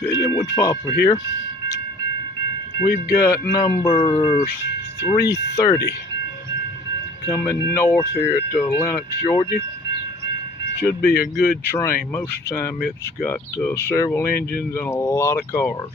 Fiddling with Papa here. We've got number 330 coming north here at Lenox, Georgia. Should be a good train. Most of the time it's got several engines and a lot of cars.